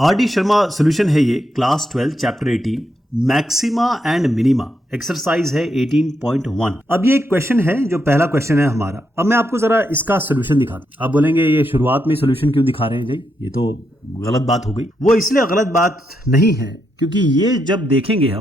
R D Sharma solution है ये, class 12 chapter 18 maxima and minima, exercise है 18.1। अब ये एक क्वेश्चन है, जो पहला क्वेश्चन है हमारा। अब मैं आपको जरा इसका सोल्यूशन दिखाता हूं। आप बोलेंगे ये शुरुआत में सोल्यूशन क्यों दिखा रहे हैं जी, ये तो गलत बात हो गई। वो इसलिए गलत बात नहीं है क्योंकि ये जब देखेंगे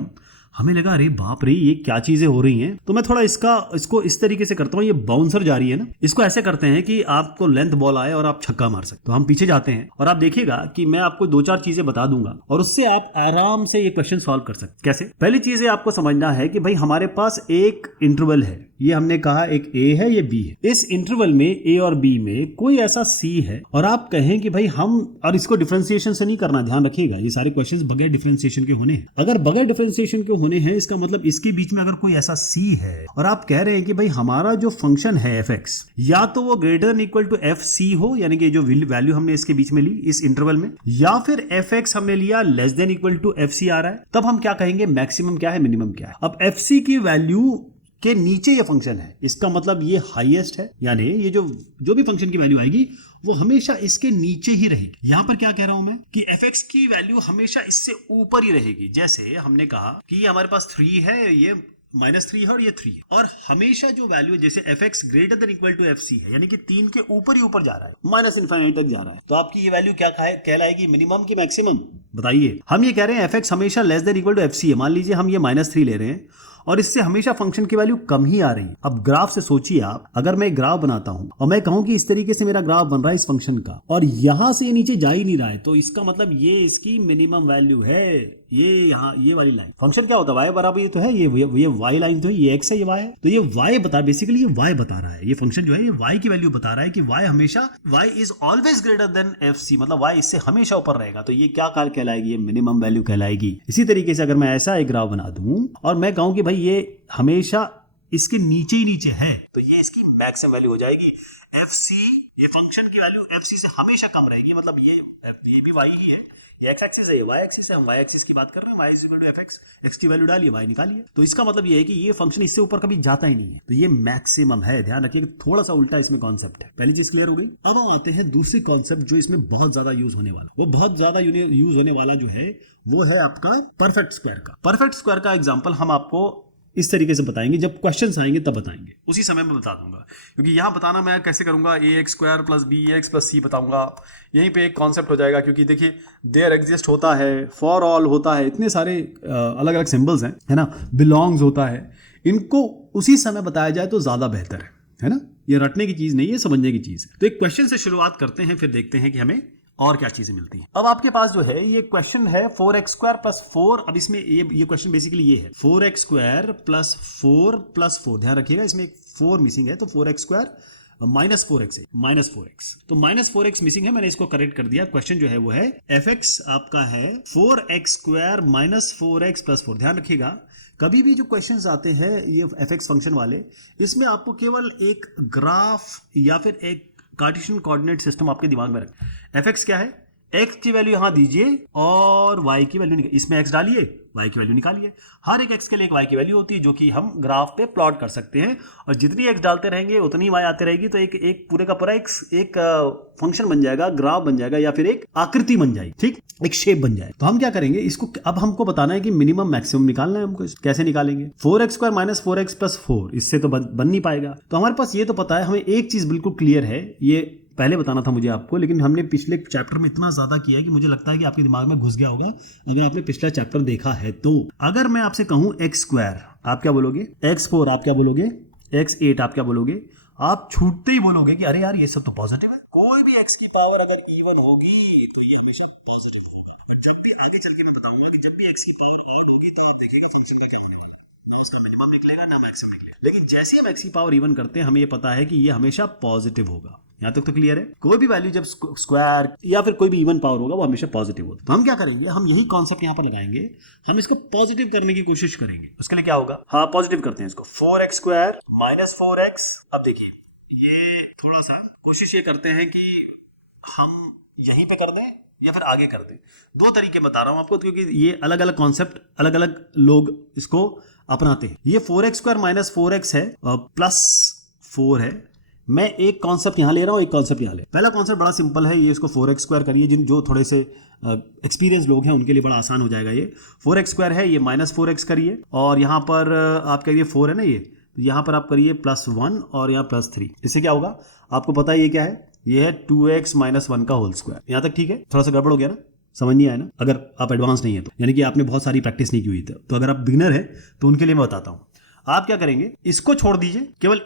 हमें लगा अरे बाप रे ये क्या चीजें हो रही हैं। तो मैं थोड़ा इसको इस तरीके से करता हूँ। ये बाउंसर जा रही है ना, इसको ऐसे करते हैं कि आपको लेंथ बॉल आए और आप छक्का मार सकते। तो हम पीछे जाते हैं और आप देखिएगा कि मैं आपको 2-4 चीजें बता दूंगा और उससे आप आराम से ये क्वेश्चन सॉल्व कर सकते। कैसे? पहली चीज आपको समझना है कि भाई हमारे पास एक इंटरवल है, ये हमने कहा एक ए है, ये बी है। इस इंटरवल में ए और बी में कोई ऐसा सी है और आप कहें कि भाई हम, और इसको डिफरेंशिएशन से नहीं करना, ध्यान रखिएगा ये सारे क्वेश्चंस बगैर डिफरेंशिएशन के होने हैं। अगर बगैर डिफरेंशिएशन के होने हैं इसका मतलब इसके बीच में अगर कोई ऐसा सी है और आप कह रहे हैं कि भाई हमारा जो फंक्शन है एफ एक्स, या तो वो greater than equal to F C हो, यानी कि जो वैल्यू हमने इसके बीच में ली इस इंटरवल में, या फिर एफ एक्स हमने लिया less than equal to F C आ रहा है, तब हम क्या कहेंगे मैक्सिमम क्या है, मिनिमम क्या है। अब एफ सी की वैल्यू के नीचे ये फंक्शन है, इसका मतलब ये हाईएस्ट है, यानी ये जो भी फंक्शन की वैल्यू आएगी वो हमेशा इसके नीचे ही रहेगी। यहां पर क्या कह रहा हूं मैं कि fx की वैल्यू हमेशा इससे ऊपर ही रहेगी। जैसे हमने कहा कि हमारे पास 3 है, ये -3 है और ये 3 है, और हमेशा जो वैल्यू है जैसे fx greater than equal to F C है, यानी कि 3 के ऊपर ही ऊपर जा रहा है, माइनस इनफाइनाइट तक जा रहा है, तो आपकी ये वैल्यू क्या कहलाएगी, मिनिमम की मैक्सिमम? बताइए। हम ये कह रहे हैं fx हमेशा less than equal to F C है। मान लीजिए हम ये -3 ले रहे हैं और इससे हमेशा फंक्शन की वैल्यू कम ही आ रही है। अब ग्राफ से सोचिए आप, अगर मैं ग्राफ बनाता हूं और मैं कहूं कि इस तरीके से मेरा ग्राफ बन रहा है इस फंक्शन का, और यहां से ये नीचे जा ही नहीं रहा है, तो इसका मतलब ये इसकी मिनिमम वैल्यू है। ये यहां ये वाली लाइन फंक्शन क्या होता है, y बराबर ये तो है, ये y लाइन तो है, ये x है, ये y है, तो ये y बता, बेसिकली ये y बता रहा है। ये फंक्शन जो है ये y की वैल्यू बता रहा है कि y हमेशा y is always greater than F C, मतलब y इससे हमेशा ऊपर रहेगा। तो ये क्या काल कहलाएगी, ये मिनिमम वैल्यू कहलाएगी। इसी तरीके से अगर मैं ऐसा एक ग्राफ बना दूं और मैं कहूं कि भाई ये हमेशा इसके नीचे ही नीचे है, तो ये इसकी मैक्सिमम वैल्यू हो जाएगी। एफ सी, ये फंक्शन की वैल्यू एफ सी से हमेशा कम रहेगी, मतलब ये भी y ही है, ये x एक्सिस है, ये y एक्सिस है, हम y एक्सिस की बात कर रहे हैं, y is equal to fx, x की वैल्यू डालिए, y निकालिए। तो इसका मतलब ये है कि ये फंक्शन इससे ऊपर कभी जाता ही नहीं है, तो ये मैक्सिमम है। ध्यान रखिए थोड़ा सा उल्टा इसमें कॉन्सेप्ट है। पहली चीज क्लियर हो गई। अब हम आते हैं दूसरी कॉन्सेप्ट जो इसमें बहुत ज्यादा यूज होने वाला, वो बहुत ज्यादा यूज होने वाला जो है वो है आपका परफेक्ट स्क्वायर का। परफेक्ट स्क्वायर का एग्जाम्पल हम आपको इस तरीके से बताएंगे, जब क्वेश्चंस आएंगे तब बताएंगे, उसी समय में बता दूंगा, क्योंकि यहां बताना मैं कैसे करूंगा, ax² + bx + c बताऊंगा। यहीं पे एक कॉन्सेप्ट हो जाएगा, क्योंकि देखिए देयर एग्जिस्ट होता है, फॉर ऑल होता है, इतने सारे अलग अलग सिंबल्स हैं, है ना, बिलोंग्स होता है, इनको उसी समय बताया जाए तो ज्यादा बेहतर है ना। ये रटने की चीज नहीं है, समझने की चीज है। तो एक क्वेश्चन से शुरुआत करते हैं, फिर देखते हैं कि हमें और क्या चीजें मिलती हैं। अब आपके पास जो है ये क्वेश्चन है 4x² + 4। अब इसमें ये क्वेश्चन बेसिकली ये है 4x² + 4 + 4। ध्यान रखिएगा इसमें एक 4 मिसिंग है, तो 4x² -4x है, -4x, तो -4x मिसिंग है, मैंने इसको करेक्ट कर दिया। क्वेश्चन जो है वो है fx आपका है 4x² - 4x + 4। ध्यान रखिएगा कभी भी जो क्वेश्चंस आते हैं ये fx फंक्शन वाले, इसमें आपको केवल एक ग्राफ या फिर एक कार्टेशियन कोऑर्डिनेट सिस्टम आपके दिमाग में रखें। fx क्या है, x की वैल्यू यहां दीजिए और y की वैल्यू इसमें x डालिए, y की वैल्यू निकालिए। हर एक x के लिए एक y की वैल्यू होती है जो कि हम ग्राफ पे प्लॉट कर सकते हैं, और जितनी x डालते रहेंगे उतनी y आते रहेगी, तो एक पूरे का पूरा एक फंक्शन बन जाएगा, ग्राफ बन जाएगा, या फिर एक आकृति बन जाएगी, ठीक, एक शेप बन जाए। तो हम क्या करेंगे इसको, अब हमको बताना है कि मिनिमम मैक्सिमम निकालना है हमको। कैसे निकालेंगे, 4x² - 4x + 4, इससे तो बन नहीं पाएगा। तो हमारे पास ये तो पता है, हमें एक चीज बिल्कुल क्लियर है, ये पहले बताना था मुझे आपको, लेकिन हमने पिछले चैप्टर में इतना ज्यादा किया है कि मुझे लगता है कि आपके दिमाग में घुस गया होगा अगर आपने पिछला चैप्टर देखा है। तो अगर मैं आपसे कहूं x², आप क्या बोलोगे, x4 आप क्या बोलोगे, x8 आप क्या बोलोगे, आप छूटते ही बोलोगे कि अरे यार ये सब तो पॉजिटिव है। कोई भी x की पावर अगर इवन होगी तो ये हमेशा पॉजिटिव होगा। और जब भी आगे चल के मैं बताऊंगा कि जब भी x की पावर ऑड होगी तो आप देखिएगा फंक्शन का क्या होने वाला है, ना उसका मिनिमम निकलेगा ना मैक्सिमम निकलेगा। लेकिन जैसे हम x की पावर इवन करते हैं हमें ये पता है कि ये हमेशा पॉजिटिव होगा। यहां तक तो क्लियर है। कोई भी वैल्यू जब स्क्वायर या फिर कोई भी इवन पावर होगा वो हमेशा पॉजिटिव होगा। तो हम क्या करेंगे, हम यही कॉन्सेप्ट यहां पर लगाएंगे, हम इसको पॉजिटिव करने की कोशिश करेंगे। उसके लिए क्या होगा, हाँ पॉजिटिव करते हैं इसको, 4x² - 4x। अब देखिए ये थोड़ा सा कोशिश ये करते हैं कि हम यहीं पे कर दें या फिर आगे कर दें। दो तरीके बता रहा हूं आपको, क्योंकि ये अलग अलग कॉन्सेप्ट अलग अलग लोग इसको अपनाते हैं। ये 4x² - 4x है, +4 है, मैं एक कॉन्सेप्ट यहाँ ले रहा हूँ, एक कॉन्सेप्ट यहाँ ले। पहला कॉन्सेप्ट बड़ा सिंपल है, ये इसको 4x स्क्वायर करिए। जो थोड़े से एक्सपीरियंस लोग हैं उनके लिए बड़ा आसान हो जाएगा। ये 4x स्क्वायर है, ये -4x करिए, और यहाँ पर आप करिए 4 है ना, ये यहाँ पर आप करिए +1 और यहाँ +3। इससे क्या होगा आपको पता है ये क्या है, ये है 2x - 1 का होल स्क्वायर। यहाँ तक ठीक है? थोड़ा सा गड़बड़ हो गया ना, समझ नहीं आया ना? अगर आप एडवांस नहीं है तो, यानी कि आपने बहुत सारी प्रैक्टिस नहीं की हुई तो अगर आप बिगिनर है तो उनके लिए मैं बताता हूँ। आप क्या करेंगे, इसको छोड़ दीजिए, केवल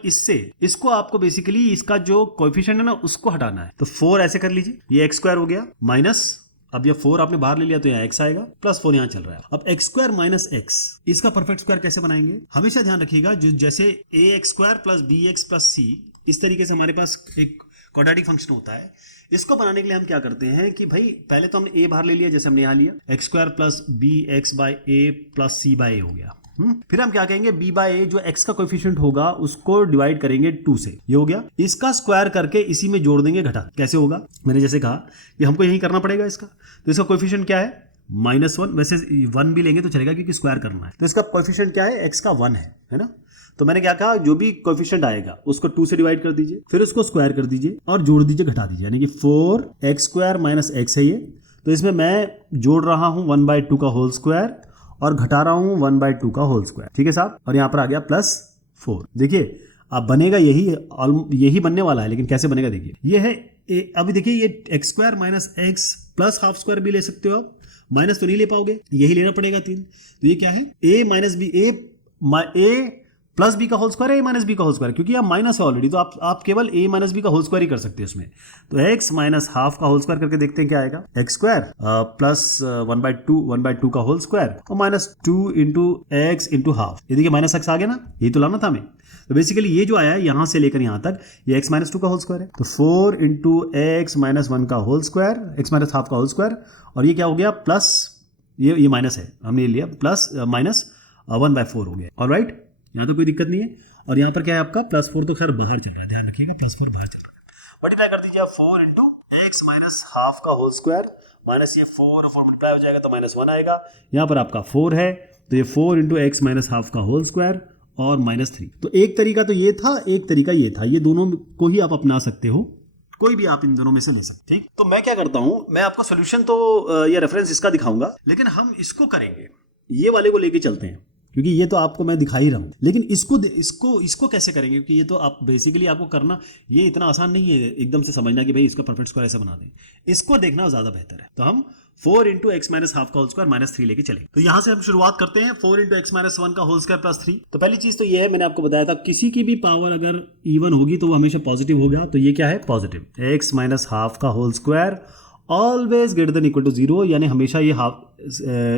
इसको आपको बेसिकली इसका जो कोएफिशिएंट है ना उसको हटाना है। तो 4 ऐसे कर लीजिए, ये x स्क्वायर हो गया माइनस, अब ये 4 आपने बाहर ले लिया तो यहाँ x आएगा, +4 यहाँ चल रहा है। अब x स्क्वायर माइनस x, इसका परफेक्ट स्क्वायर कैसे बनाएंगे? हमेशा ध्यान रखिएगा, जो जैसे ax स्क्वायर + bx + c, इस तरीके से हमारे पास एक क्वाड्रेटिक फंक्शन होता है। इसको बनाने के लिए हम क्या करते हैं कि भाई पहले तो हमने a बाहर ले लिया, जैसे हमने यहाँ लिया, x स्क्वायर + bx/a + c/a हो गया। फिर हम क्या कहेंगे, b/a जो x का कोएफिशिएंट होगा उसको डिवाइड करेंगे 2 से, ये हो गया। इसका स्क्वायर करके इसी में जोड़ देंगे घटा। कैसे होगा? मैंने जैसे कहा कि हमको यही करना पड़ेगा इसका। तो इसका कोएफिशिएंट क्या है? -1, वैसे 1 भी लेंगे तो चलेगा क्योंकि स्क्वायर करना है। तो इसका कोएफिशिएंट क्या है? x का 1 है ना? तो मैंने क्या कहा, जो भी कोएफिशिएंट आएगा उसको 2 से डिवाइड कर दीजिए, फिर उसको स्क्वायर कर दीजिए और जोड़ दीजिए, घटा दीजिए, यानी कि 4x स्क्वायर माइनस x है ये। तो इसमें मैं जोड़ रहा हूं 1/2 का होल स्क्वायर और घटा रहा हूं 1/2 का होल स्क्वायर, ठीक है साहब? और यहां पर आ गया +4। देखिए अब बनेगा यही बनने वाला है, लेकिन कैसे बनेगा देखिए, ये है अभी देखिए, ये x square minus x plus half square भी ले सकते हो आप, माइनस तो नहीं ले पाओगे, यही लेना पड़ेगा 3। तो ये क्या है, a प्लस बी का होल स्क्वायर है, a माइनस बी का होल स्क्वायर, क्योंकि आप माइनस है ऑलरेडी, तो आप केवल a माइनस बी का होल स्क्वायर ही कर सकते हैं उसमें। तो x माइनस हाफ का होल स्क्वायर करके देखते हैं क्या आएगा, x स्क्वायर प्लस 1/2 का होल स्क्वायर और -2 इंटू x इंटू हाफ। ये देखिए माइनस x आ गया ना, यही तो लाना था हमें। तो बेसिकली ये जो आया है यहां से लेकर यहां तक, ये x माइनस 2 का होल स्क्वायर है। तो 4 इंटू x माइनस 1 का whole square, x minus half का होल स्क्वायर, और ये क्या हो गया, प्लस ये माइनस है, हमने लिया प्लस माइनस 1/4 हो गया। ऑलराइट, यहाँ तो कोई दिक्कत नहीं है। और यहाँ पर क्या है आपका +4, तो खैर बाहर चल रहा है, ध्यान रखिएगा, +4 बाहर चल रहा है। मल्टीप्लाई कर दीजिए आप 4 इंटू एक्स माइनस हाफ का होल स्क्वायर, माइनस ये 4 मल्टीप्लाई हो जाएगा तो -1 आएगा। यहाँ पर आपका 4 है, तो ये 4 इंटू एक्स माइनस हाफ का होल स्क्वायर और -3। तो एक तरीका तो ये था, एक तरीका ये था, ये दोनों को ही आप अपना सकते हो, कोई भी आप इन दोनों में से ले सकते। ठीक, तो मैं क्या करता हूं, मैं आपको सोल्यूशन तो या रेफरेंस इसका दिखाऊंगा, लेकिन हम इसको करेंगे, ये वाले को लेके चलते हैं, क्योंकि ये तो आपको मैं दिखा ही रहा हूं। लेकिन इसको कैसे करेंगे, क्योंकि ये तो आप बेसिकली आपको करना, ये इतना आसान नहीं है एकदम से समझना कि भाई इसका परफेक्ट स्क्वायर ऐसे बना दें। इसको देखना ज्यादा बेहतर है। तो हम 4 इंटू एक्स माइनस हाफ का होल स्क्वायर -3 लेके चलेंगे। तो यहां से हम शुरुआत करते हैं, 4 इंटू एक्स माइनस 1 का होल स्क्वायर +3। तो पहली चीज तो ये है, मैंने आपको बताया था, किसी की भी पावर अगर इवन होगी तो वो हमेशा पॉजिटिव होगा। तो ये क्या है, पॉजिटिव। एक्स माइनस हाफ का whole square always greater than equal to 0, यानी हमेशा ये हाफ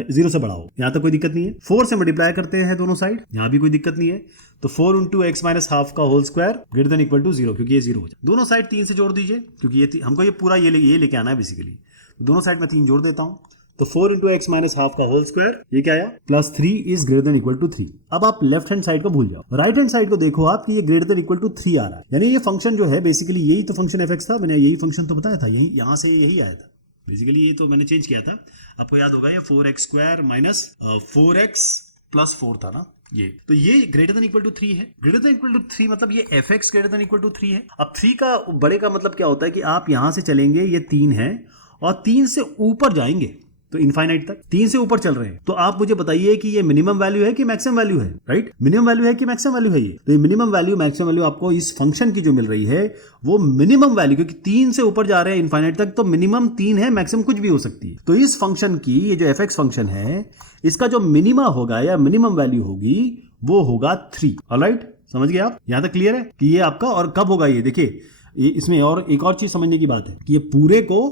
0 से बड़ा हो। यहां तक कोई दिक्कत नहीं है। 4 से मल्टीप्लाई करते हैं दोनों साइड, यहां भी कोई दिक्कत नहीं है। तो 4 इंटू एक्स माइनस हाफ का whole square greater than equal to 0, क्योंकि ये 0 हो जाए। दोनों साइड 3 से जोड़ दीजिए, क्योंकि ये हमको ये पूरा ये लेके आना है बेसिकली। तो दोनों साइड में 3 जोड़ देता हूं। तो 4 इंटू एक्स माइनस हाफ का होल स्क्वायर, ये क्या आया, +3 is greater than equal to 3। अब आप लेफ्ट हैंड साइड को भूल जाओ, राइट हैंड साइड को देखो आप कि ये ग्रेटर देन इक्वल टू 3 आ रहा है। यानी ये फंक्शन जो है बेसिकली यही तो फंक्शन एफ(x) था, मैंने यही फंक्शन तो बताया था, यही यहां से यही आया था बेसिकली। ये तो मैंने चेंज किया था, आपको याद होगा, ये 4x square minus 4x plus 4 था ना ये। तो ये ग्रेटर देन इक्वल टू 3 है। ग्रेटर देन इक्वल टू 3 मतलब ये fx greater than equal to 3 है। अब 3 का बड़े का मतलब क्या होता है कि आप यहां से चलेंगे, ये 3 है, और 3 से ऊपर जाएंगे तो इनफाइनाइट तक, 3 से ऊपर चल रहे हैं। तो आप मुझे बताइए कि ये मिनिमम वैल्यू है कि मैक्सिमम वैल्यू है, राइट? मिनिमम वैल्यू है कि मैक्सिमम वैल्यू है ये? तो ये मिनिमम वैल्यू मैक्सिमम वैल्यू आपको इस फंक्शन की जो मिल रही है वो मिनिमम वैल्यू, क्योंकि 3 से ऊपर जा रहे हैं इनफाइनाइट तक, तो मिनिमम 3 है, मैक्सिमम कुछ भी हो सकती है। तो इस फंक्शन की, ये जो fx फंक्शन है, इसका जो मिनिमा होगा या मिनिमम वैल्यू होगी वो होगा 3। ऑलराइट, समझ गए आप? यहां तक क्लियर है कि ये आपका, और कब होगा ये देखिए, इसमें और एक और चीज समझने की बात है कि ये पूरे को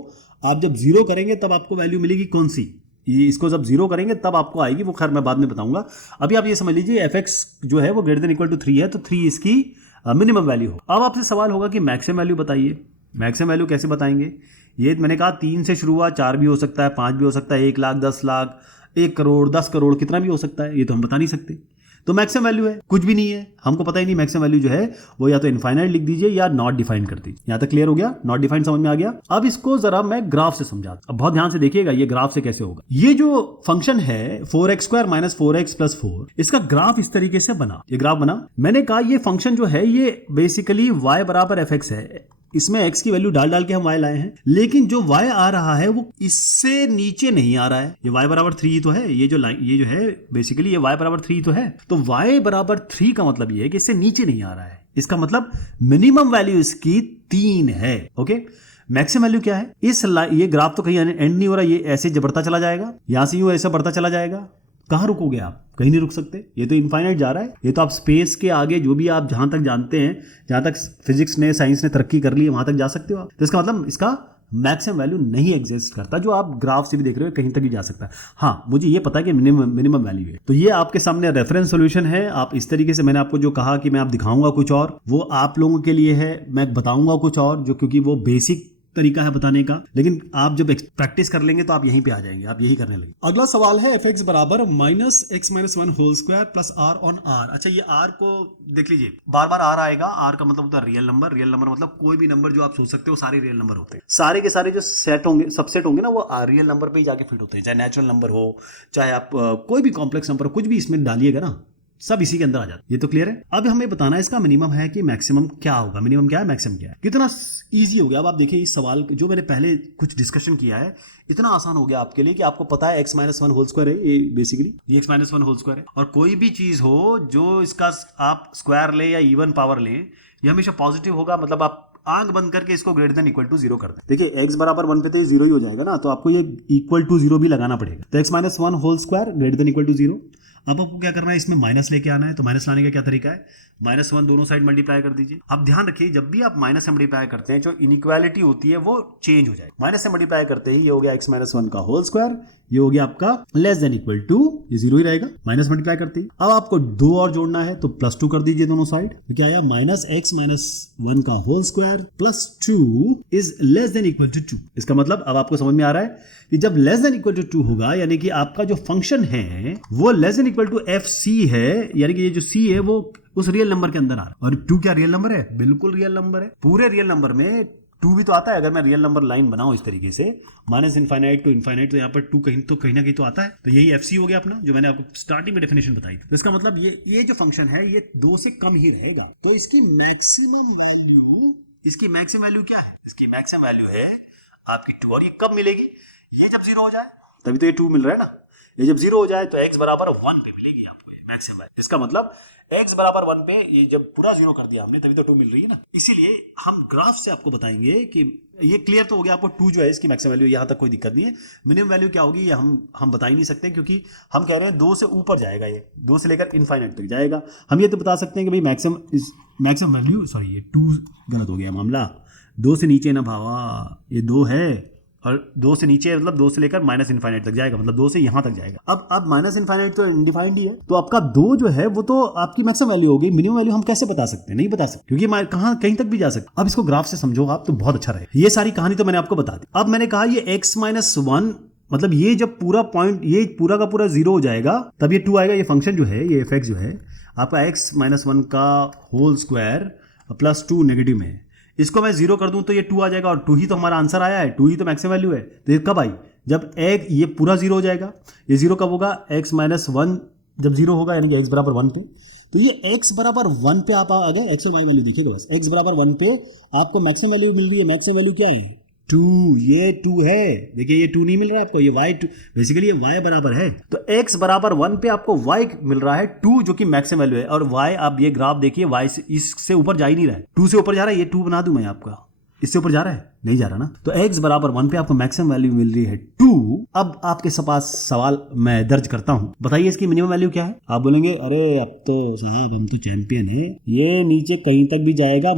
आप जब 0 करेंगे तब आपको वैल्यू मिलेगी कौन सी, ये इसको जब 0 करेंगे तब आपको आएगी, वो खैर मैं बाद में बताऊंगा। अभी आप ये समझ लीजिए fx जो है वो ग्रेटर देन इक्वल टू 3 है, तो 3 इसकी मिनिमम वैल्यू हो। अब आपसे सवाल होगा कि मैक्सिमम वैल्यू बताइए। मैक्सिमम वैल्यू कैसे बताएंगे? ये मैंने कहा 3 से शुरू हुआ, 4 भी हो सकता है, 5 भी हो सकता है, 1 लाख, 10 लाख, 1 करोड़, 10 करोड़, कितना भी हो सकता है, ये तो हम बता नहीं सकते। तो मैक्सिमम वैल्यू है, कुछ भी नहीं है, हमको पता ही नहीं मैक्सिमम वैल्यू जो है वो या तो इनफाइनाइट लिख दीजिए या नॉट डिफाइंड कर दीजिए। यहां तक क्लियर हो गया, नॉट डिफाइंड समझ में आ गया। अब इसको जरा मैं ग्राफ से समझाता हूं। अब बहुत ध्यान से देखिएगा ये ग्राफ से कैसे होगा। ये जो फंक्शन है 4x² - 4x + 4, इसका ग्राफ इस तरीके से बना, ये ग्राफ बना। मैंने कहा ये फंक्शन जो है ये बेसिकली y = fx है, इसमें x की वैल्यू डाल डाल के हम y लाए हैं, लेकिन जो y आ रहा है वो इससे नीचे नहीं आ रहा है। ये y = 3 तो है, ये जो लाइन ये जो है बेसिकली ये y = 3 तो है, तो y = 3 का मतलब ये है कि इससे नीचे नहीं आ रहा है। इसका मतलब मिनिमम वैल्यू इसकी 3 है। ओके, मैक्सिमम वैल्यू क्या है? ये ग्राफ तो कहीं एंड नहीं हो रहा, ये ऐसे बढ़ता चला जाएगा, यहां से यूं ऐसा बढ़ता चला जाएगा। कहां रुकोगे आप? कहीं नहीं रुक सकते, ये तो इनफाइनाइट जा रहा है। ये तो आप स्पेस के आगे जो भी आप जहां तक जानते हैं, जहां तक फिजिक्स ने साइंस ने तरक्की कर ली है वहां तक जा सकते हो आप। तो इसका मतलब इसका मैक्सिमम वैल्यू नहीं एग्जिस्ट करता, जो आप ग्राफ से भी देख रहे हो कहीं तक भी जा सकता है। हाँ, मुझे ये पता है कि मिनिमम वैल्यू है। तो ये आपके सामने रेफरेंस सॉल्यूशन है। आप इस तरीके से, मैंने आपको जो कहा कि मैं आप दिखाऊंगा कुछ और, वो आप लोगों के लिए है, मैं बताऊंगा कुछ और, जो क्योंकि वो बेसिक तरीका है बताने का, लेकिन आप जब प्रैक्टिस कर लेंगे तो आप यहीं पे आ जाएंगे, आप यही करने लगे। अगला सवाल है fx = -x - 1 whole square + r on r। अच्छा, ये r को देख लीजिए, बार बार r आएगा। r का मतलब होता है रियल नंबर। रियल नंबर मतलब कोई भी नंबर जो आप सोच सकते हो सारे रियल नंबर होते हैं। सारे के सारे जो सेट होंगे, सबसेट होंगे ना, वो रियल नंबर पे ही जाके फिट होते हैं। चाहे नेचुरल नंबर हो, चाहे आप कोई भी कॉम्प्लेक्स नंबर, कुछ भी इसमें डालिएगा ना, सब इसी के अंदर आ जाता है। ये तो क्लियर है। अब हमें बताना है इसका मिनिमम है कि मैक्सिमम क्या होगा। मिनिमम क्या है, मैक्सिमम क्या है। कितना इजी हो गया। अब आप देखिए इस सवाल जो मैंने पहले कुछ डिस्कशन किया है, इतना आसान हो गया आपके लिए कि आपको पता है x - 1 होल स्क्वायर है, ये बेसिकली ये x - 1 होल स्क्वायर है। और कोई भी चीज हो जो इसका आप स्क्वायर लें या इवन पावर लें, ये हमेशा पॉजिटिव होगा। मतलब आप आंख बंद करके इसको > 0 कर दें। देखिए x = 1 पे तो ये 0 ही हो जाएगा ना, तो आपको ये = 0 भी लगाना पड़ेगा। तो x - 1 होल स्क्वायर > 0। अब आपको क्या करना है, इसमें माइनस लेके आना है। तो माइनस लाने का क्या तरीका है, -1 दोनों साइड मल्टीप्लाई कर दीजिए। अब ध्यान रखिए, जब भी आप माइनस से मल्टीप्लाई करते हैं, जो इनइक्वालिटी होती है वो चेंज हो जाए। माइनस से मल्टीप्लाई करते ही ये हो गया x - 1 का होल स्क्वायर, ये हो गया आपका <= ये 0 ही रहेगा माइनस मल्टीप्लाई करते ही। अब आपको 2 और जोड़ना है, तो +2 कर दीजिए दोनों साइड। तो क्या आया, -x - 1 का होल स्क्वायर +2 इज <= 2। इसका मतलब अब आपको समझ में आ रहा है कि जब <= 2 होगा, यानी कि आपका जो फंक्शन है वो <= fc है, यानी कि ये जो c है वो उस रियल नंबर के अंदर आ रहा है। और 2 क्या रियल नंबर है? बिल्कुल रियल नंबर है। पूरे रियल नंबर में 2 भी तो आता है। अगर मैं रियल नंबर लाइन बनाऊं इस तरीके से -इनफाइनाइट टू इनफाइनाइट, तो यहाँ पर 2 कहीं ना कहीं तो आता है। तो यही fc हो गया अपना, जो मैंने आपको स्टार्टिंग में डेफिनेशन बताई थी। तो इसका मतलब ये जो फंक्शन है ये 2 से कम ही रहेगा। तो इसकी मैक्सिमम वैल्यू क्या है? इसकी मैक्सिमम वैल्यू है आपकी 2। और ये कब मिलेगी? ये जब 0 हो जाए, तभी तो ये 2 मिल रहा है ना। ये जब 0 हो जाए तो x = 1 पे मिलेगी आपको मैक्सिमम वैल्यू। इसका मतलब x = 1 पे ये जब पूरा 0 कर दिया हमने, तभी तो 2 मिल रही है ना। इसीलिए हम ग्राफ से आपको बताएंगे कि ये क्लियर तो हो गया आपको। 2 जो है इसकी मैक्सिमम वैल्यू, यहां तक कोई दिक्कत नहीं है। मिनिमम वैल्यू क्या होगी ये हम बता ही नहीं सकते, क्योंकि हम कह रहे हैं 2 से ऊपर जाएगा, ये 2 से लेकर इनफाइनाइट तक जाएगा। हम ये तो बता सकते हैं कि भाई मैक्सिमम वैल्यू, सॉरी ये 2 गलत हो गया मामला, 2 से नीचे ना भावा, ये 2 है और 2 से नीचे मतलब 2 से लेकर -इनफाइनाइट तक जाएगा, मतलब 2 से यहां तक जाएगा। अब -इनफाइनाइट तो इनडिफाइंड ही है, तो आपका 2 जो है वो तो आपकी मैक्सिमम वैल्यू होगी। मिनिमम वैल्यू हम कैसे बता सकते हैं? नहीं बता सकते, क्योंकि कहीं तक भी जा सकते। अब इसको ग्राफ से समझो आप तो बहुत अच्छा रहेगा। ये सारी कहानी तो मैंने आपको बता दी। अब मैंने कहा ये x - 1 मतलब ये जब पूरा पॉइंट ये पूरा का पूरा 0 हो जाएगा, तब ये 2 आएगा। ये फंक्शन जो है, ये fx जो है आपका x - 1 का होल स्क्वायर +2 नेगेटिव में है। इसको मैं 0 कर दूं तो ये 2 आ जाएगा, और 2 ही तो हमारा आंसर आया है, 2 ही तो मैक्सिमम वैल्यू है। तो ये कब आई? जब ये पूरा 0 हो जाएगा। ये 0 कब होगा? x - 1 जब 0 होगा, यानी कि x = 1 पे। तो ये x = 1 पे आप आ गए। x और y वैल्यू देखिएगा बस। x = 1 पे आपको मैक्सिमम वैल्यू मिल रही है। मैक्सिमम वैल्यू क्या है? 2। ये 2 है। देखिए ये 2 नहीं मिल रहा है आपको, ये y2 बेसिकली ये y बराबर है। तो x = 1 पे आपको y मिल रहा है 2, जो कि मैक्सिमम वैल्यू है। और y, आप ये ग्राफ देखिए, y से इससे ऊपर जा ही नहीं रहा है, 2 से ऊपर जा रहा है। ये 2 बना दूं मैं आपका, इससे ऊपर जा रहा है? नहीं जा रहा ना। तो x = 1 पे आपको मैक्सिमम वैल्यू मिल रही है 2। अब आपके पास सवाल मैं दर्ज करता हूं, बताइए इसकी मिनिमम वैल्यू क्या है? आप बोलेंगे अरे अब तो साहब हम तो चैंपियन है, ये नीचे कहीं तक भी जाएगा,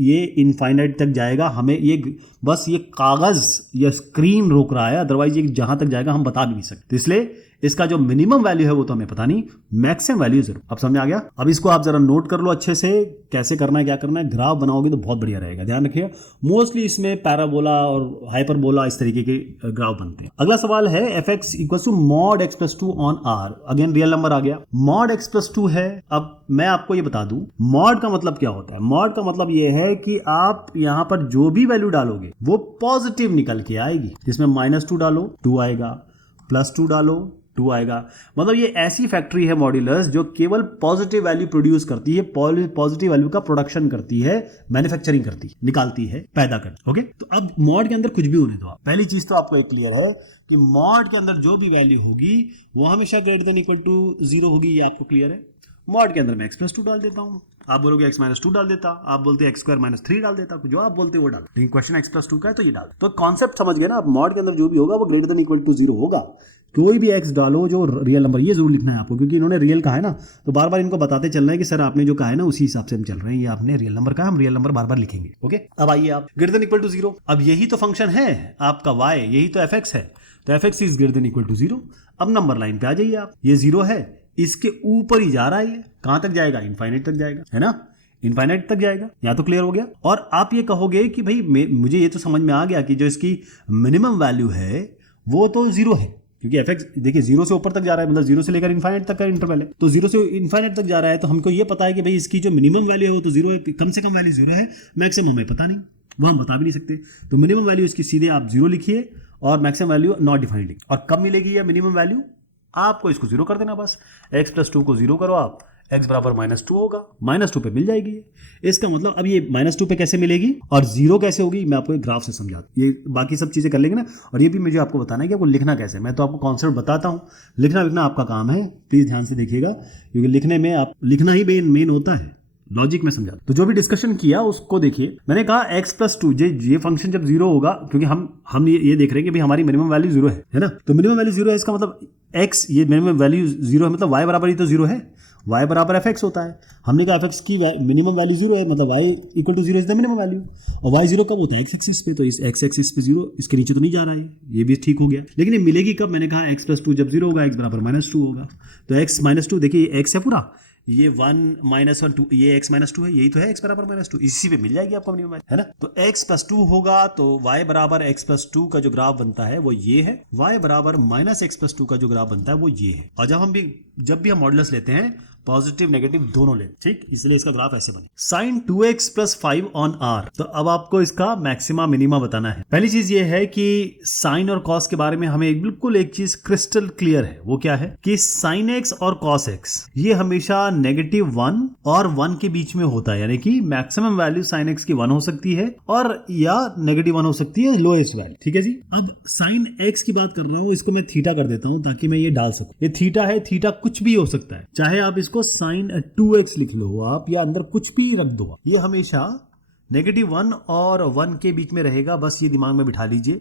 ये इनफाइनाइट तक जाएगा, हमें ये बस ये कागज या स्क्रीन रोक रहा है, अदरवाइज ये जहां तक जाएगा हम बता भी नहीं सकते। तो इसलिए इसका जो मिनिमम वैल्यू है वो तो हमें पता नहीं, मैक्सिमम वैल्यू जरूर। अब समझ आ गया। अब इसको आप जरा नोट कर लो अच्छे से, कैसे करना है क्या करना है। ग्राफ बनाओगे तो बहुत बढ़िया रहेगा, ध्यान रखिए। मोस्टली इसमें पैराबोला और हाइपरबोला इस तरीके के ग्राफ बनते हैं। अगला सवाल है F X equal to mod X plus 2 on R. Again real number आ गया, मॉड एक्स प्लस 2 है। अब मैं आपको ये बता दूं मॉड का मतलब क्या होता है। मॉड का मतलब ये है कि आप यहां पर जो भी वैल्यू डालोगे वो पॉजिटिव निकल के आएगी। जिसमें -2 डालो 2 आएगा, +2 डालो 2 आएगा। मतलब ये ऐसी फैक्ट्री है मॉड्यूलस जो केवल पॉजिटिव वैल्यू प्रोड्यूस करती है, पॉजिटिव वैल्यू का प्रोडक्शन करती है, मैन्युफैक्चरिंग करती है, निकालती है, पैदा करती है। ओके, तो अब मॉड के अंदर कुछ भी होने दो आप। पहली चीज तो आपको एक क्लियर है कि मॉड के अंदर जो भी वैल्यू होगी वो हमेशा ग्रेटर देन इक्वल टू 0 होगी, ये आपको क्लियर है। मॉड के अंदर मैं x+2 डाल देता हूं, आप बोलोगे x-2 डाल देता, आप बोलते x² - 3 डाल देता, जो आप बोलते वो डाल। लेकिन क्वेश्चन x+2 का है तो ये डाल। तो कॉन्सेप्ट समझ गए ना आप। मॉड के अंदर जो भी होगा वो ग्रेटर देन इक्वल टू 0 होगा। कोई भी x डालो जो रियल नंबर, ये जरूर लिखना है आपको, क्योंकि इन्होंने रियल कहा है ना, तो बार बार इनको बताते चलना है कि सर आपने जो कहा है ना उसी हिसाब से हम चल रहे हैं, ये आपने रियल नंबर कहा, हम रियल नंबर बार बार लिखेंगे। ओके, अब आइए आप ग्रेटर देन इक्वल टू 0। अब यही तो फंक्शन है आपका y, यही तो fx है, तो fx is greater than equal to 0। अब नंबर लाइन पे आ जाइए आप, ये 0 है, इसके ऊपर ही जा रहा है, ये कहां तक जाएगा, इनफाइनाइट तक जाएगा, है ना, इनफाइनाइट तक जाएगा। या तो क्लियर हो गया। और आप ये कहोगे कि भाई मुझे ये तो समझ में आ गया कि जो इसकी मिनिमम वैल्यू है वो तो 0 है, क्योंकि fx देखिए 0 से ऊपर तक जा रहा है, मतलब 0 से लेकर इनफाइनाइट तक का इंटरवल है, तो 0 से इनफाइनाइट तक जा रहा है, तो हमको ये पता है कि भाई इसकी जो मिनिमम वैल्यू है वो तो 0 है, कम से कम वैल्यू 0 है, मैक्सिमम हमें पता नहीं, वो हम बता भी नहीं सकते। तो मिनिमम वैल्यू इसकी सीधे आप 0 लिखिए और मैक्सिमम वैल्यू नॉट डिफाइंड लिखिए। और कब मिलेगी ये मिनिमम वैल्यू, आपको इसको 0 कर देना बस, x+2 को 0 करो आप, x बराबर -2 होगा, -2 पे मिल जाएगी ये। इसका मतलब अब ये -2 पे कैसे मिलेगी और 0 कैसे होगी, मैं आपको एक ग्राफ से समझाता हूं। ये बाकी सब चीजें कर लेंगे ना, और ये भी मुझे आपको बताना है कि आपको लिखना कैसे। मैं तो आपको कॉन्सेप्ट बताता हूं, लिखना आपका काम है, प्लीज ध्यान से देखिएगा, क्योंकि लिखने में आप लिखना ही मेन होता है, लॉजिक में समझा। तो जो भी डिस्कशन किया उसको देखिए। मैंने कहा x+2 ये फंक्शन जब 0 होगा, क्योंकि हम ये देख रहे हैं कि भाई हमारी मिनिमम वैल्यू 0 है ना, तो मिनिमम वैल्यू 0 है, इसका मतलब x, ये मिनिमम वैल्यू 0 है, मतलब y बराबर ही तो 0 है, y बराबर fx होता है। हमने कहा fx की मिनिमम वैल्यू 0 है, मतलब y equal to 0 is the minimum value. और y 0 कब होता है, x एक्सिस पे, तो इस x एक्सिस पे 0, इसके नीचे तो नहीं जा रहा है, ये भी ठीक हो गया। लेकिन ये मिलेगी कब, मैंने कहा x+2 जब 0 होगा, x बराबर -2 होगा, तो x -2 देखिए x है पूरा, ये 1 -1 2, ये x -2 है, यही तो है x बराबर -2, इसी पे मिल जाएगी आपको मिनिमम, है ना। तो x+2 होगा, तो y बराबर x+2 का जो ग्राफ बनता है वो ये है, y बराबर -x+2 का जो ग्राफ बनता है वो ये है। और जब भी हम मॉडुलस लेते हैं पॉजिटिव नेगेटिव दोनों लेते, ठीक, इसलिए इसका ग्राफ ऐसे बने। sin 2x + 5 on r। तो अब आपको इसका मैक्सिमा मिनिमा बताना है। पहली चीज ये है कि साइन और कॉस के बारे में हमें बिल्कुल एक चीज क्रिस्टल क्लियर है, वो क्या है कि sin x और cos x ये हमेशा -1 और 1 के बीच में होता है, यानी कि मैक्सिमम वैल्यू sin x की 1 हो सकती है और या -1 हो सकती है, लोएस्ट वैल्यू, ठीक है जी। अब sin x की बात कर रहा हूं, इसको मैं थीटा कर देता हूं ताकि मैं ये डाल सकूं। ये थीटा है, थीटा कुछ भी हो सकता है, चाहे आप इसको sin 2x लिख लो आप, या अंदर कुछ भी रख दो, ये हमेशा -1 और 1 के बीच में रहेगा, बस ये दिमाग में बिठा लीजिए,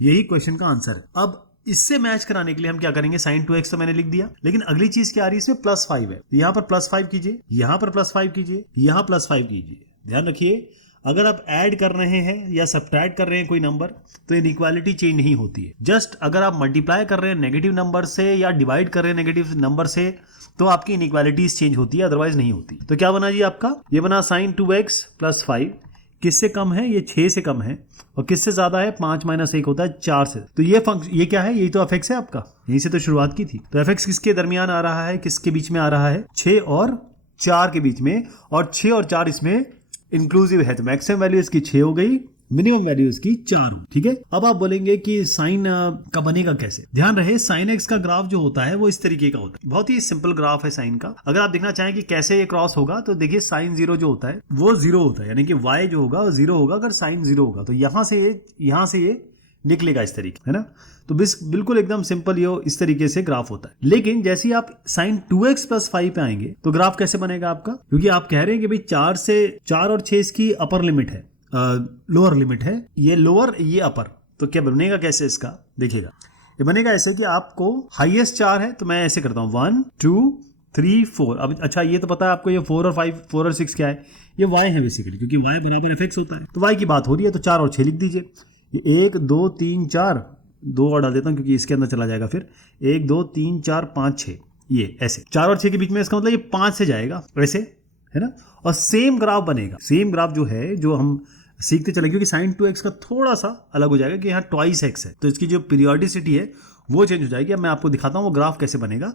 यही क्वेश्चन का आंसर है। अब इससे मैच कराने के लिए हम क्या करेंगे, sin 2x तो मैंने लिख दिया, लेकिन अगली चीज क्या आ रही है, इसमें +5 है, यहां पर +5 कीजिए, यहां पर +5 कीजिए, यहां +5 कीजिए। ध्यान रखिए, अगर आप ऐड कर रहे हैं या सब्ट्रैक्ट कर रहे हैं कोई नंबर, तो इनइक्वालिटी चेंज नहीं होती है। जस्ट अगर आप मल्टीप्लाई कर रहे हैं नेगेटिव नंबर से या डिवाइड कर रहे हैं नेगेटिव नंबर से, तो आपकी इनइक्वालिटीज चेंज होती है, अदरवाइज नहीं होती। तो क्या बना जी आपका, ये बना sin 2x + 5, किससे कम है, ये 6 से कम है, और किससे ज्यादा है, 5 - 1 होता है 4 से। तो ये क्या है, यही तो fx है आपका, यहीं से तो शुरुआत की थी। तो fx किसके दरमियान आ रहा है, किसके बीच में आ रहा है, 6 और 4 के बीच में, और 6 और 4 इसमें इंक्लूसिव है, तो मैक्सिमम वैल्यू इसकी 6 हो गई, मिनिमम वैल्यू इसकी 4 हो, ठीक है। अब आप बोलेंगे कि साइन का बनेगा कैसे। ध्यान रहे, साइन एक्स का ग्राफ जो होता है वो इस तरीके का होता है, बहुत ही सिंपल ग्राफ है साइन का। अगर आप देखना चाहें कि कैसे ये क्रॉस होगा, तो देखिए साइन 0 जो होता है वो 0 होता है, यानी कि y जो होगा वो 0 होगा अगर साइन 0 होगा, तो यहां से ये निकलेगा इस तरीके, है ना। तो बिल्कुल एकदम सिंपल ये इस तरीके से ग्राफ होता है। लेकिन जैसे ही आप sin 2x + 5 पे आएंगे तो ग्राफ कैसे बनेगा आपका, क्योंकि आप कह रहे हैं कि भाई 4 और 6 इसकी अपर लिमिट है, लोअर लिमिट है, ये लोअर ये अपर, तो क्या बनेगा कैसे इसका, देखिएगा ये बनेगा ऐसे कि आपको हाईएस्ट 4 है, तो मैं ऐसे करता हूं 1 2 3 4। अब अच्छा ये तो पता है आपको, ये 4 और 5, 4 और 6 क्या है, ये y है बेसिकली, क्योंकि y बराबर fx होता है, तो y की बात हो रही है, तो 4 और 6 लिख दीजिए। ये 1 2 3 4, 2 और डाल देता हूँ क्योंकि इसके अंदर चला जाएगा, फिर 1 2 3 4 5 6, ये ऐसे 4 और 6 के बीच में, इसका मतलब ये 5 से जाएगा ऐसे, है ना। और सेम ग्राफ बनेगा, सेम ग्राफ जो है जो हम सीखते चले, क्योंकि sin 2x का थोड़ा सा अलग हो जाएगा कि यहाँ ट्वाइस x है, तो इसकी जो पीरियोडिसिटी है वो चेंज हो जाएगी। अब मैं आपको दिखाता हूँ वो ग्राफ कैसे बनेगा।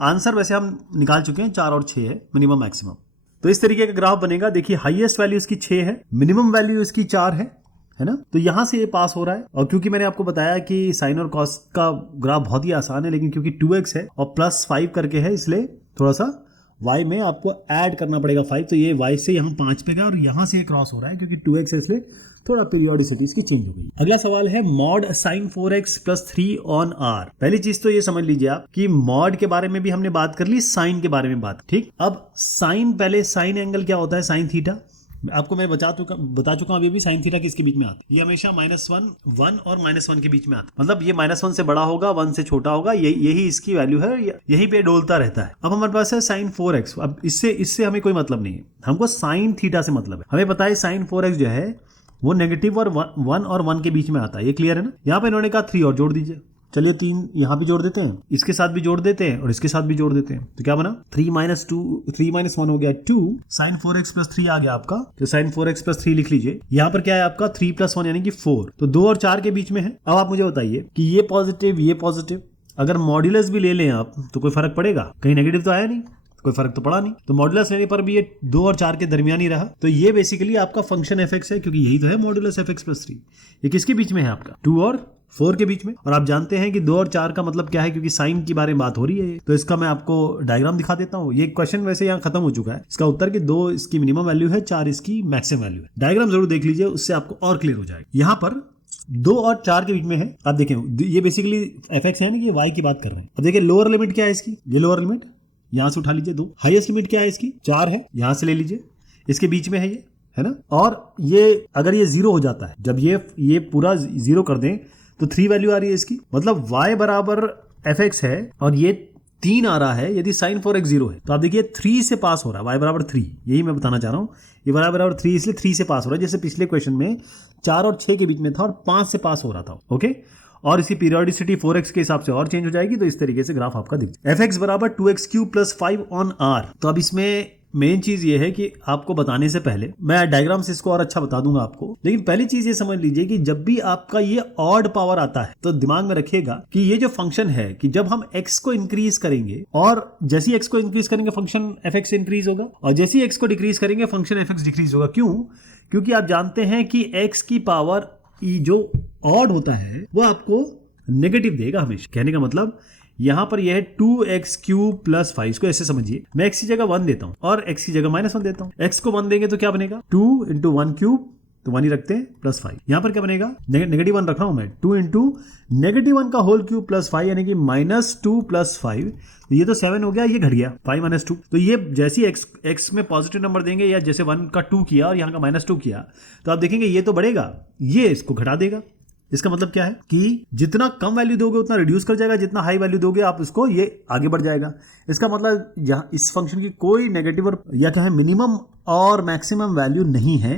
आंसर वैसे हम निकाल चुके हैं, 4 और 6 है मिनिमम मैक्सिमम। तो इस तरीके का ग्राफ बनेगा। देखिए हाईएस्ट वैल्यू इसकी 6 है, मिनिमम वैल्यू इसकी 4 है ना। तो यहां से ये पास हो रहा है, और क्योंकि मैंने आपको बताया कि साइन और कॉस का ग्राफ बहुत ही आसान है, लेकिन क्योंकि 2x है और +5 करके है, इसलिए थोड़ा सा y में आपको ऐड करना पड़ेगा 5, तो ये y से यहाँ 5 पे गया और यहाँ से क्रॉस हो रहा है, क्योंकि 2x है इसलिए थोड़ा पीरियोडिसिटी इसकी चेंज हो गई। अगला सवाल है mod sin 4x + 3 on r। पहली चीज तो ये समझ लीजिए आप कि मॉड के बारे में भी हमने बात कर ली, साइन के बारे में बात, ठीक। अब साइन, पहले साइन एंगल क्या होता है, साइन थीटा आपको मैं बता चुका हूं अभी साइन थीटा किसके बीच में आता है, ये हमेशा -1 और -1 के बीच में आता है, मतलब ये -1 से बड़ा होगा, 1 से छोटा होगा, यही इसकी वैल्यू है, यही पे डोलता रहता है। अब हमारे पास है sin 4x, अब इससे हमें कोई मतलब नहीं है, हमको साइन थीटा से मतलब है। हमें पता है sin 4x जो है वो नेगेटिव और 1 और 1 के बीच में आता है, ये क्लियर है ना। यहाँ पे इन्होंने कहा 3 और जोड़ दीजिए, चलिए 3 यहाँ भी जोड़ देते हैं, इसके साथ भी जोड़ देते हैं और इसके साथ भी जोड़ देते हैं, तो क्या बना 3 - 1 हो गया 2, sin 4x + 3 आ गया आपका, तो sin 4x + 3 लिख लीजिए। यहाँ पर क्या है आपका 3 + 1 यानी कि 4, तो 2 और 4 के बीच में है। अब आप मुझे बताइए कि ये पॉजिटिव अगर मॉड्यूलस भी ले लें आप तो कोई फर्क पड़ेगा, कहीं नेगेटिव तो आया नहीं, कोई फर्क तो पड़ा नहीं, तो मॉड्यूलस लेने पर भी ये 2 और 4 के दरमियान ही रहा, तो ये बेसिकली आपका फंक्शन fx है, क्योंकि यही तो है मॉड्यूलस fx + 3। ये किसके बीच में है आपका 2 और 4 के बीच में, और आप जानते हैं कि 2 और 4 का मतलब क्या है, क्योंकि साइन के बारे में बात हो रही है। तो इसका मैं आपको डायग्राम दिखा देता हूँ। ये क्वेश्चन वैसे यहाँ खत्म हो चुका है, इसका उत्तर कि 2 इसकी मिनिमम वैल्यू है, 4 इसकी मैक्सिमम वैल्यू है। डायग्राम जरूर देख लीजिए, उससे आपको और क्लियर हो जाएगा। यहाँ पर 2 और 4 के बीच में है, आप देखें ये बेसिकली fx है ना, ये y की बात कर रहे हैं। अब देखिए लोअर लिमिट क्या है इसकी, ये लोअर लिमिट यहां से उठा लीजिए 2, हाईएस्ट लिमिट क्या है इसकी 4 है, यहां से ले लीजिए, इसके बीच में है ये, है ना। और ये अगर ये 0 हो जाता है, जब ये पूरा 0 कर दें तो 3 वैल्यू आ रही है इसकी, मतलब y बराबर fx है और ये 3 आ रहा है। यदि sin 4x 0 है तो आप देखिए 3 से पास हो रहा है, y बराबर 3, यही मैं बताना चाह रहा हूँ। ये y बराबर 3 इसलिए 3 से पास हो रहा है, जैसे पिछले क्वेश्चन में 4 और 6 के बीच में था और 5 से पास हो रहा था, ओके। और इसकी पीरियोडिसिटी 4x के हिसाब से और चेंज हो जाएगी, तो इस तरीके से ग्राफ आपका दिख जाएगा। fx बराबर 2x³ + 5 ऑन r। तो अब इसमें मेन चीज ये है कि आपको बताने से पहले मैं डायग्राम से इसको और अच्छा बता दूंगा आपको, लेकिन पहली चीज ये समझ लीजिए कि जब भी आपका ये ऑड पावर आता है तो दिमाग में रखिएगा कि ये जो फंक्शन है कि जब हम x को इंक्रीज करेंगे और जैसे ही x को इंक्रीज करेंगे फंक्शन fx इंक्रीज होगा, और जैसे ही x को डिक्रीज करेंगे फंक्शन fx डिक्रीज होगा। क्यों? क्योंकि आप जानते हैं कि x की पावर जो ऑड होता है वो आपको नेगेटिव देगा हमेशा। कहने का मतलब यहां पर यह है 2x³ + 5, इसको ऐसे समझिए, मैं x की जगह 1 देता हूं और x की जगह -1 देता हूं। x को 1 देंगे तो क्या बनेगा 2 × 1³ तो 1 ही रखते हैं +5। यहां पर क्या बनेगा -1 रख रहा हूं मैं, 2 × -1 का होल क्यूब +5 यानी कि -2 + 5, तो ये तो 7 हो गया, ये घट गया 5 - 2। तो ये जैसे x में पॉजिटिव नंबर देंगे या जैसे 1 का 2 किया और यहाँ का -2 किया तो आप देखेंगे ये तो बढ़ेगा, ये इसको घटा देगा। इसका मतलब क्या है कि जितना कम वैल्यू दोगे उतना रिड्यूस कर जाएगा, जितना हाई वैल्यू दोगे आप उसको ये आगे बढ़ जाएगा। इसका मतलब यहाँ इस फंक्शन की कोई नेगेटिव और या क्या है मिनिमम और मैक्सिमम वैल्यू नहीं है।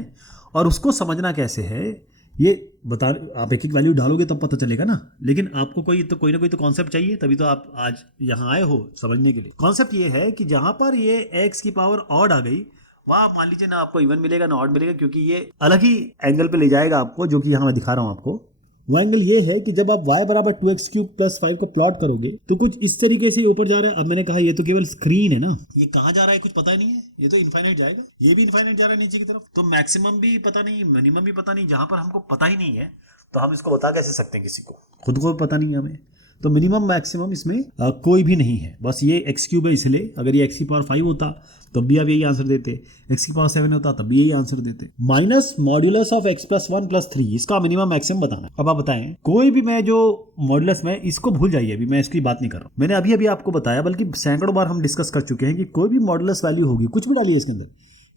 और उसको समझना कैसे है ये बता, आप एक एक वैल्यू डालोगे तब पता चलेगा ना, लेकिन आपको कोई ना कोई तो कॉन्सेप्ट चाहिए, तभी तो आप आज यहाँ आए हो समझने के लिए। कॉन्सेप्ट ये है कि जहां पर ये x की पावर ऑड आ गई वहां आप मान लीजिए ना आपको इवन मिलेगा ना ऑड मिलेगा, क्योंकि ये अलग ही एंगल पे ले जाएगा आपको, जो कि यहाँ मैं दिखा रहा हूँ आपको। वो एंगल ये है कि जब आप y बराबर 2x³ + 5 को प्लॉट करोगे तो कुछ इस तरीके से ऊपर जा रहा है। अब मैंने कहा ये तो केवल स्क्रीन है ना, ये कहाँ जा रहा है कुछ पता ही नहीं है, ये तो इनफाइनाइट जाएगा, ये भी इनफाइनाइट जा रहा है नीचे की तरफ, तो मैक्सिमम भी पता नहीं मिनिमम भी पता नहीं। जहां पर हमको पता ही नहीं है तो हम इसको बता कैसे सकते हैं, किसी को खुद को पता नहीं है हमें, तो मिनिमम मैक्सिमम इसमें कोई भी नहीं है, बस ये x³ है इसलिए। अगर ये x की पावर 5 होता तब भी आप यही आंसर देते, x की पावर 7 होता तब भी यही आंसर देते। माइनस मॉड्यूलस ऑफ x + 1 + 3, इसका मिनिमम मैक्सिमम बताना। अब आप बताएं कोई भी, मैं जो मॉड्यूलस में इसको भूल जाइए, अभी मैं इसकी बात नहीं कर रहा हूं, मैंने अभी आपको बताया, बल्कि सैकड़ों बार हम डिस्कस कर चुके हैं कि कोई भी मॉड्यूलस वैल्यू होगी, कुछ भी डालिए इसके अंदर,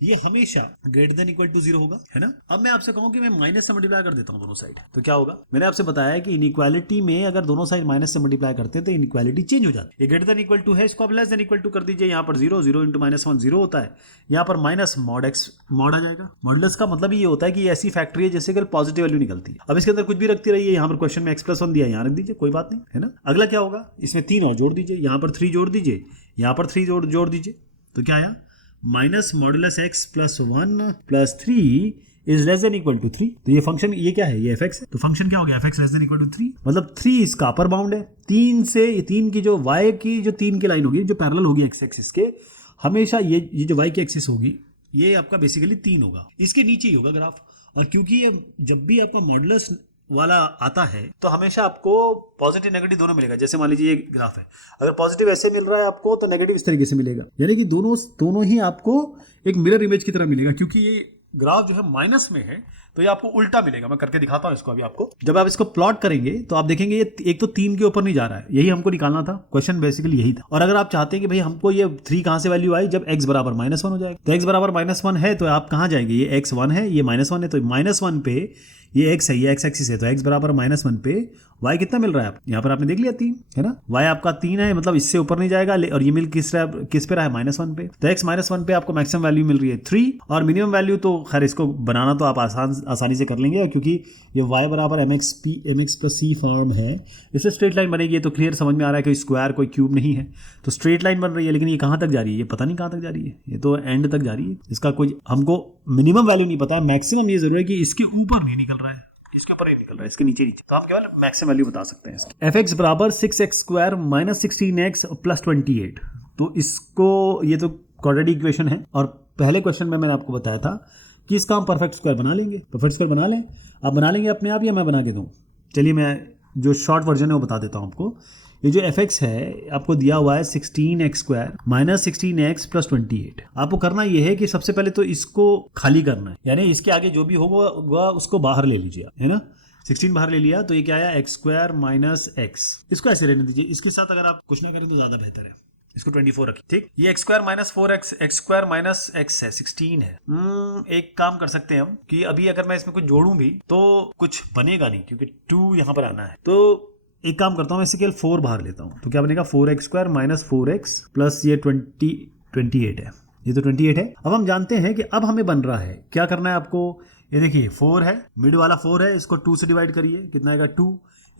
ये हमेशा ग्रेटर देन इक्वल टू 0 होगा, है ना। अब मैं आपसे कहूं कि मैं माइनस से मल्टीप्लाई कर देता हूं दोनों साइड, तो क्या होगा। मैंने आपसे बताया कि इनइक्वालिटी में अगर दोनों साइड माइनस से मल्टीप्लाई करते हैं तो इनइक्वालिटी चेंज हो जाती है। ये ग्रेटर देन इक्वल टू है, इसको आप लेस देन इक्वल टू कर दीजिए। यहाँ पर 0 0 इंटू -1 0 होता है, यहाँ पर माइनस मॉड x मॉड आ जाएगा। मॉडुलस का मतलब ये होता है कि ऐसी फैक्ट्री है जैसे कि पॉजिटिव वैल्यू निकलती है। अब इसके अंदर कुछ भी रखती रही है, यहाँ पर क्वेश्चन में x+1 दिया है, यहाँ रख दीजिए, कोई बात नहीं, है ना। अगला क्या होगा, इसमें 3 और जोड़ दीजिए, यहाँ पर 3 जोड़ दीजिए, यहाँ पर 3 जोड़ दीजिए, तो क्या आया, minus modulus x+1 + 3 is less than equal to 3। तो ये फंक्शन, ये क्या है, ये fx है, तो फंक्शन क्या हो गया, fx less than equal to 3, मतलब 3 इसका अपर बाउंड है। 3 की जो y की जो 3 की लाइन होगी जो पैरेलल होगी x एक्सिस के, हमेशा ये जो y की एक्सिस होगी ये आपका बेसिकली 3 होगा, इसके नीचे ही होगा ग्राफ। और क्योंकि ये जब भी आपका मॉडुलस वाला आता है तो हमेशा आपको पॉजिटिव नेगेटिव दोनों मिलेगा। जैसे मान लीजिए ये ग्राफ है, अगर पॉजिटिव ऐसे मिल रहा है आपको तो नेगेटिव इस तरीके से मिलेगा, यानी कि दोनों ही आपको एक मिरर इमेज की तरह मिलेगा। क्योंकि ये ग्राफ जो है माइनस में है तो ये आपको उल्टा मिलेगा। मैं करके दिखाता हूं इसको अभी आपको। जब आप इसको प्लॉट करेंगे तो आप देखेंगे ये एक तो 3 के ऊपर नहीं जा रहा है, यही हमको निकालना था, क्वेश्चन बेसिकली यही था। और अगर आप चाहते हैं कि भाई हमको ये 3 कहां से वैल्यू आई, जब x बराबर -1 हो जाएगा, तो x बराबर -1 है तो आप कहां जाएंगे, ये x1 है, ये -1 है, तो -1 पे ये x है, ये x एक्सिस है, तो x बराबर -1 पे y कितना मिल रहा है, यहाँ पर आपने देख लिया 3, है ना। y आपका 3 है, मतलब इससे ऊपर नहीं जाएगा, और ये मिल किस पे रहा है, -1 पे, तो x -1 पे आपको मैक्सिमम वैल्यू मिल रही है 3, और मिनिमम वैल्यू तो खैर इसको बनाना तो आप आसानी से कर लेंगे, क्योंकि ये y बराबर mx+c फॉर्म है, इससे स्ट्रेट लाइन बनेगी। तो क्लियर समझ में आ रहा है कि स्क्वायर कोई क्यूब नहीं है, तो स्ट्रेट लाइन बन रही है। लेकिन ये कहाँ तक जा रही है, ये पता नहीं कहाँ तक जा रही है, ये तो एंड तक जा रही है। इसका कोई हमको मिनिमम वैल्यू नहीं पता है, मैक्सिमम ये जरूर है कि इसके ऊपर नहीं निकल रहा है, इसके ऊपर ही निकल रहा है, इसके नीचे, तो आप केवल मैक्सिमम वैल्यू बता सकते हैं इसकी। fx बराबर 6x² - 16x + 28, तो इसको, ये तो क्वाड्रेटिक इक्वेशन है, और पहले क्वेश्चन में मैंने आपको बताया था कि इसका हम परफेक्ट स्क्वायर बना लेंगे। परफेक्ट स्क्वायर बना लें, आप बना लेंगे अपने आप या मैं बना के दूं। चलिए मैं जो शॉर्ट वर्जन है वो बता देता हूं आपको। ये जो fx है आपको दिया हुआ है 16x² - 16x + 28। आपको करना ये है कि सबसे पहले तो इसको खाली करना है, यानी इसके आगे जो भी होगा उसको बाहर ले लीजिए, है ना। 16 बाहर ले लिया तो ये क्या आया, x² - x, इसको ऐसे रहने दीजिए। इसके साथ अगर आप कुछ ना करें तो ज्यादा बेहतर है, इसको 24 रखिए, ठीक। ये x² - 4x, x² - x है, 16 है। एक काम कर सकते हैं हम कि अभी अगर मैं इसमें कुछ जोड़ूं भी तो कुछ बनेगा नहीं, क्योंकि 2 यहाँ पर आना है। तो एक काम करता हूँ, मैं इससे केवल 4 बाहर लेता हूँ, तो क्या बनेगा, 4x² - 4x + ये 28 है, ये तो 28 है। अब हम जानते हैं कि अब हमें बन रहा है, क्या करना है आपको, ये देखिए 4 है, मिड वाला 4 है, इसको 2 से डिवाइड करिए, कितना आएगा 2,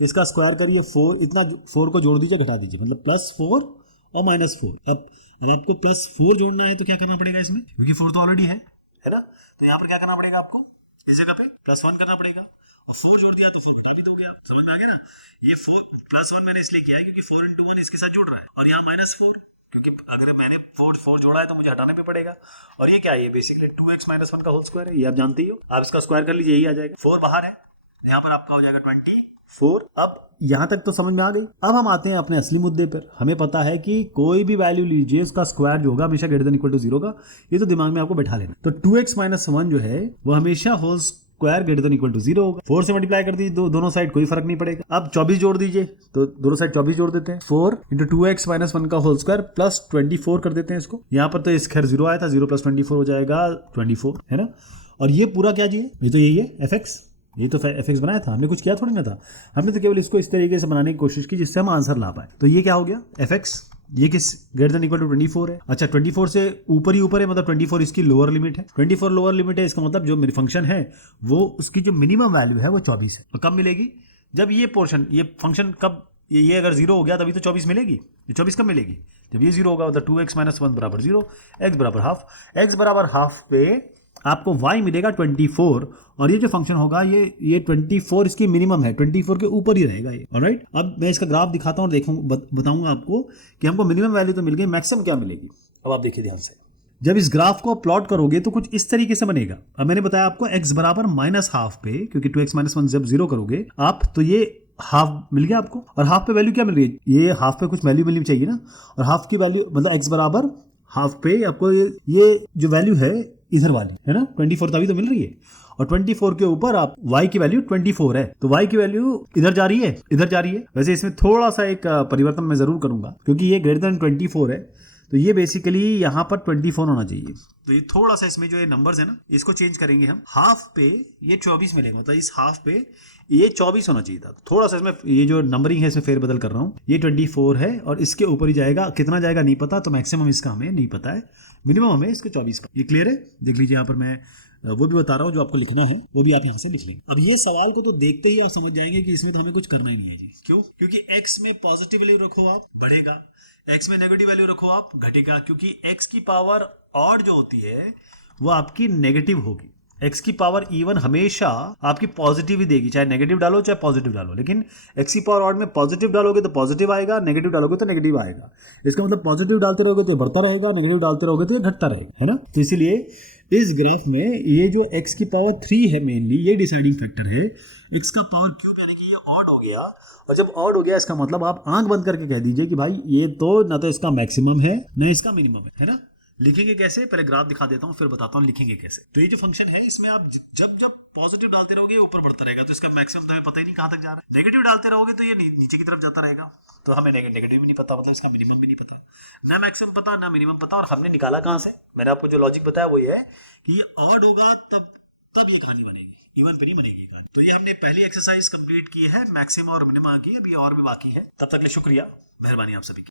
इसका स्क्वायर करिए 4, इतना 4 को जोड़ दीजिए, घटा दीजिए, मतलब +4 और -4। अब आपको +4 जोड़ना है तो क्या करना पड़ेगा इसमें, क्योंकि 4 तो ऑलरेडी है ना, तो यहाँ पर क्या करना पड़ेगा आपको, इस जगह पे +1 करना पड़ेगा, और 4 जोड़ दिया तो 4 घटा भी दोगे आप, समझ में आ गया ना। ये 4 +1 मैंने इसलिए किया है क्योंकि 4 × 1 इसके साथ जुड़ रहा है, और यहाँ -4, क्योंकि अगर मैंने 4 जोड़ा है तो मुझे हटाने भी पड़ेगा। और ये क्या है, ये बेसिकली 2x - 1 का होल स्क्वायर है, ये आप जानते ही हो, आप इसका स्क्वायर कर लीजिए, यही आ जाएगा। 4 बाहर है, यहाँ पर आपका हो जाएगा 24। अब यहाँ तक तो समझ में आ गई। अब हम आते हैं अपने असली मुद्दे पर। हमें पता है कि कोई भी वैल्यू लीजिए उसका स्क्वायर जो होगा हमेशा ग्रेटर देन इक्वल टू 0 का, ये तो दिमाग में आपको बैठा लेना। तो 2x - 1 जो है वो हमेशा whole square greater than equal to 0 होगा। 4 से मल्टीप्लाई कर दीजिए, दोनों साइड कोई फर्क नहीं पड़ेगा। अब 24 जोड़ दीजिए, तो दोनों साइड 24 जोड़ देते हैं, 4 × 2x - 1 का होल स्क्वायर + 24 कर देते हैं इसको। यहाँ पर तो इस खैर 0 आया था, 0 + 24 हो जाएगा 24, है ना। और ये पूरा क्या जी, ये तो यही है fx, ये तो fx बनाया था हमने, कुछ किया थोड़ी ना था, हमने तो केवल इसको इस तरीके से बनाने की कोशिश की जिससे हम आंसर ला पाए। तो ये क्या हो गया fx, ये किस ग्रेटर देन इक्वल टू 24 है। अच्छा 24 से ऊपर ही ऊपर है, मतलब 24 इसकी लोअर लिमिट है, 24 लोअर लिमिट है, इसका मतलब जो मेरी फंक्शन है वो उसकी जो मिनिमम वैल्यू है वो 24 है। और कब मिलेगी, जब ये पोर्शन, ये फंक्शन कब, ये अगर 0 हो गया तभी तो 24 मिलेगी। ये 24 कब मिलेगी, जब ये 0 होगा, मतलब 2x - 1 बराबर 0, x बराबर हाफ, x बराबर हाफ पे आपको y मिलेगा 24, और ये जो फंक्शन होगा ये 24 इसकी मिनिमम है, 24 के ऊपर ही रहेगा ये। ऑलराइट, अब मैं इसका ग्राफ दिखाता हूँ और बताऊंगा आपको कि हमको मिनिमम वैल्यू तो मिल गई, मैक्सिमम क्या मिलेगी। अब आप देखिए ध्यान से, जब इस ग्राफ को प्लॉट करोगे तो कुछ इस तरीके से बनेगा। अब मैंने बताया आपको x बराबर -½ पे, क्योंकि 2x - 1 जब 0 करोगे आप तो ये हाफ मिल गया आपको, और हाफ पे वैल्यू क्या मिल रही है, ये हाफ पे कुछ वैल्यू मिलनी चाहिए ना, और हाफ की वैल्यू मतलब x बराबर हाफ पे आपको ये जो वैल्यू है इधर वाली है ना 24, तभी तो मिल रही है। और 24 के ऊपर आप y की वैल्यू 24 है, तो y की वैल्यू इधर जा रही है, इधर जा रही है। वैसे इसमें थोड़ा सा एक परिवर्तन मैं जरूर करूंगा, क्योंकि ये ग्रेटर देन 24 है, तो ये बेसिकली यहाँ पर 24 होना चाहिए। तो ये थोड़ा सा इसमें जो ये नंबर्स है ना, इसको चेंज करेंगे हम। हाफ पे ये 24 मिलेगा, मतलब इस हाफ पे ये 24 होना चाहिए था। थोड़ा सा इसमें ये जो नंबरिंग है इसमें फेरबदल कर रहा हूँ। ये 24 है और इसके ऊपर ही जाएगा, कितना जाएगा नहीं पता, तो मैक्सिमम इसका हमें नहीं पता है, मिनिमम हमें इसको 24 का। ये क्लियर है? देख लीजिए यहाँ पर मैं वो भी बता रहा हूँ, जो आपको लिखना है वो भी आप यहाँ से लिख लेंगे। अब ये सवाल को तो देखते ही आप समझ जाएंगे कि इसमें तो हमें कुछ करना ही नहीं है जी। क्यों? क्योंकि x में पॉजिटिव वैल्यू रखो आप, बढ़ेगा, x में नेगेटिव वैल्यू रखो आप, घटेगा, क्योंकि x की पावर ऑड जो होती है वो आपकी नेगेटिव होगी। x की पावर इवन हमेशा आपकी पॉजिटिव ही देगी, चाहे नेगेटिव डालो चाहे पॉजिटिव डालो। लेकिन x की पावर ऑड में पॉजिटिव डालोगे तो पॉजिटिव आएगा, नेगेटिव डालोगे तो नेगेटिव आएगा। इसका मतलब पॉजिटिव डालते रहोगे तो बढ़ता रहेगा, नेगेटिव डालते रहोगे तो घटता रहेगा, है ना। तो इसीलिए इस ग्राफ में ये जो x की पावर 3 है मेनली, ये डिसाइडिंग फैक्टर है। x का पावर क्यूब यानी कि ये ऑड हो गया, और जब ऑड हो गया इसका मतलब आप आंख बंद करके कह दीजिए कि भाई ये तो ना तो इसका मैक्सिमम है ना इसका मिनिमम है ना। लिखेंगे कैसे? पहले ग्राफ दिखा देता हूँ फिर बताता हूँ लिखेंगे कैसे। तो ये जो फंक्शन है इसमें आप जब जब पॉजिटिव डालते रहोगे ऊपर बढ़ता रहेगा, तो इसका मैक्सिमम तो हमें पता ही नहीं कहाँ तक जा रहा है। नेगेटिव डालते रहोगे तो ये नीचे की तरफ जाता रहेगा, तो हमें नेगेटिव भी नहीं पता, मतलब इसका मिनिमम भी नहीं पता, ना मैक्सिमम पता ना मिनिमम पता। और हमने निकाला कहाँ से? मैंने आपको जो लॉजिक बताया वो ये है कि ये ऑड होगा तब ये कहानी बनेगी, इवन पे नहीं बनेगी कहानी। तो ये हमने पहली एक्सरसाइज कंप्लीट की है, मैक्सिमम और मिनिमम की, अभी और भी बाकी है। तब तक के लिए शुक्रिया, मेहरबानी आप सभी की।